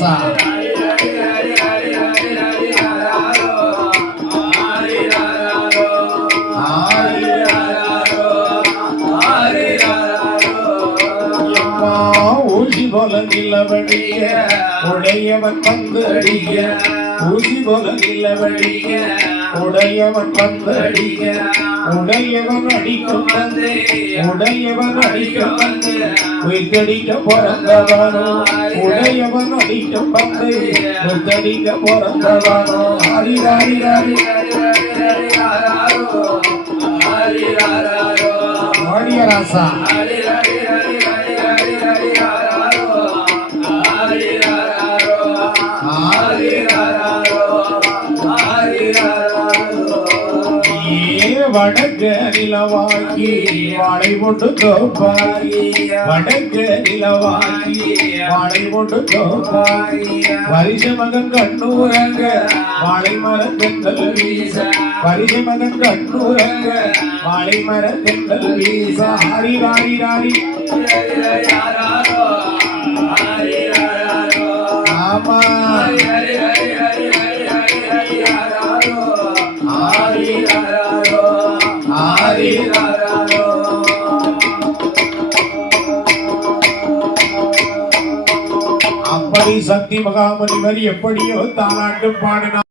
ராசா ஊசி போல நிலவழிய உடையவன் வந்து அடிய ஊசி போல நிலவழிய உடையவன் வந்து அடிய உடையவன் அடிக்கும் வந்து உடையவன் அடிக்கும் வந்து உயிர்த்தடிக்க பிறந்தவனோ உடையவன் அடிக்கும் வந்து உயிர்த்தடிக்க பிறந்தவனோ ஆடிய ராசா வடக்கு நிலவாக்கி வாழை கொண்டு தோப்பாயி வடக்கு நிலவாக்கி வாழை கொண்டு தோப்பாயி வரிச மகன் கண்ணூரங்க வாழை மரத்தெங்கள் வீச வரிச மகன் கண்ணூரங்க வாழை மரத்தெங்கள் வீச ஹரி ராரி ராரி ஆமா அப்படி சக்தி மகாமுனிவர் எப்படியோ தாலாட்டு பாடினார்.